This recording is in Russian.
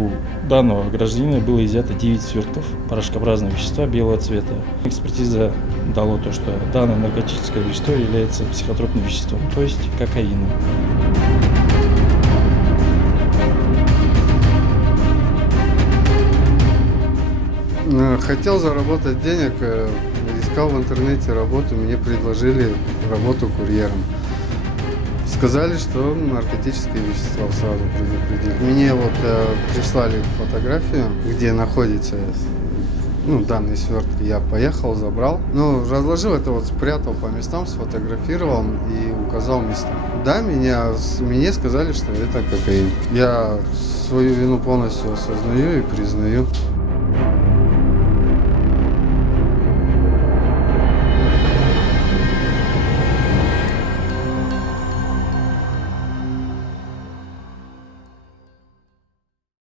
У данного гражданина было изъято 9 свертков порошкообразного вещества белого цвета. Экспертиза дала то, что данное наркотическое вещество является психотропным веществом, то есть кокаином. Хотел заработать денег, искал в интернете работу, мне предложили работу курьером. Сказали, что наркотические вещества сразу предупредили. Мне прислали фотографию, где находится данный сверток. Я поехал, забрал. Разложил это, спрятал по местам, сфотографировал и указал места. Да, мне сказали, что это кокаин. Я свою вину полностью осознаю и признаю.